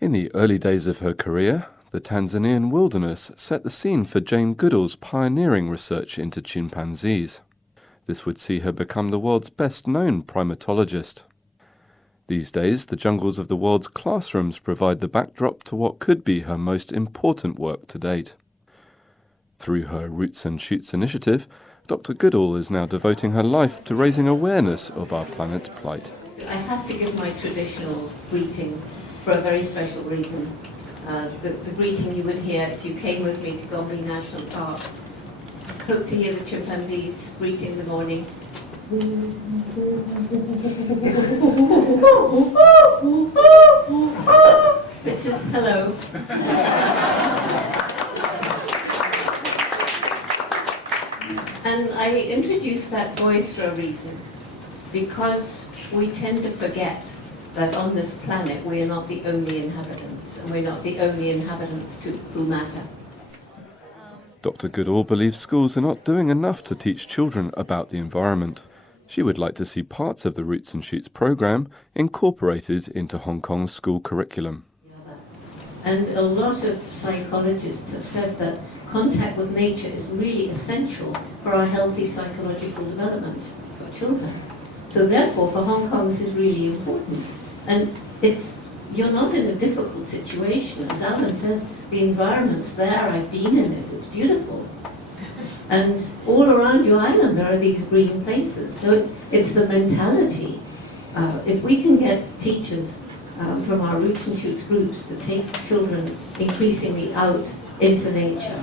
In the early days of her career, the Tanzanian wilderness set the scene for Jane Goodall's pioneering research into chimpanzees. This would see her become the world's best-known primatologist. These days, the jungles of the world's classrooms provide the backdrop to what could be her most important work to date. Through her Roots and Shoots initiative, Dr. Goodall is now devoting her life to raising awareness of our planet's plight. I have to give my traditional greeting for a very special reason. The greeting you would hear if you came with me to Gombe National Park. Hope to hear the chimpanzees greeting the morning. Which is hello. And I introduced that voice for a reason, because we tend to forget that on this planet we are not the only inhabitants, and we're not the only inhabitants who matter. Dr. Goodall believes schools are not doing enough to teach children about the environment. She would like to see parts of the Roots and Shoots program incorporated into Hong Kong's school curriculum. And a lot of psychologists have said that contact with nature is really essential for our healthy psychological development for children. So therefore, for Hong Kong, this is really important. And you're not in a difficult situation. As Alan says, the environment's there, I've been in it, it's beautiful. And all around your island there are these green places. So it's the mentality. If we can get teachers from our Roots and Shoots groups to take children increasingly out into nature,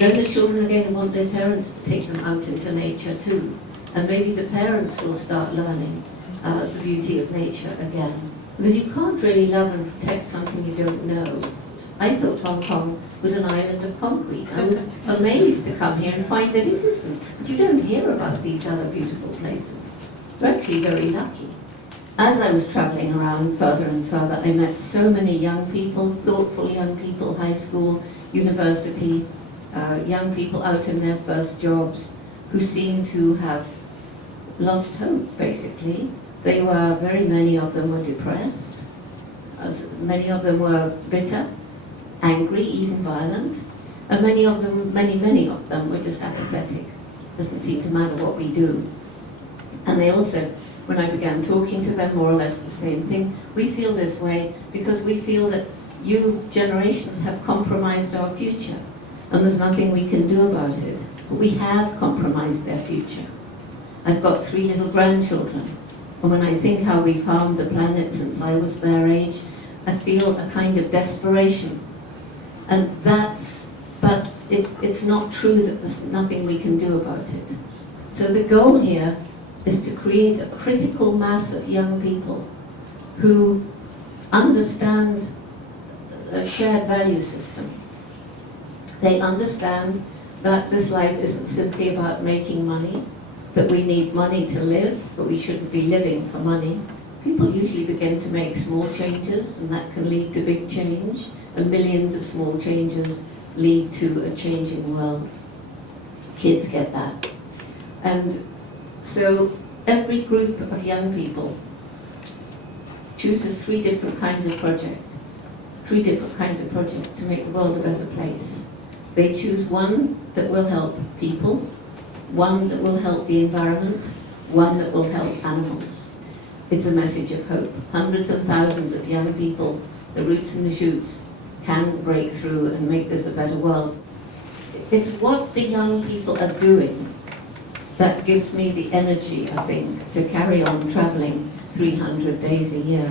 then the children are going to want their parents to take them out into nature too. And maybe the parents will start learning the beauty of nature again. Because you can't really love and protect something you don't know. I thought Hong Kong was an island of concrete. I was amazed to come here and find that it isn't. But you don't hear about these other beautiful places. We're actually very lucky. As I was traveling around further and further, I met so many young people, thoughtful young people, high school, university, young people out in their first jobs, who seemed to have lost hope, basically. Very many of them were depressed, many of them were bitter, angry, even violent, and many of them were just apathetic. Doesn't seem to matter what we do. And they all said, when I began talking to them, more or less the same thing, we feel this way because we feel that you generations have compromised our future, and there's nothing we can do about it. But we have compromised their future. I've got 3 little grandchildren, and when I think how we've harmed the planet since I was their age, I feel a kind of desperation. And but it's not true that there's nothing we can do about it. So the goal here is to create a critical mass of young people who understand a shared value system. They understand that this life isn't simply about making money, that we need money to live, but we shouldn't be living for money. People usually begin to make small changes, and that can lead to big change, and millions of small changes lead to a changing world. Kids get that. And so every group of young people chooses 3 different kinds of project to make the world a better place. They choose one that will help people, one that will help the environment, one that will help animals. It's a message of hope. Hundreds and thousands of young people, the Roots and the Shoots, can break through and make this a better world. It's what the young people are doing that gives me the energy, I think, to carry on traveling 300 days a year.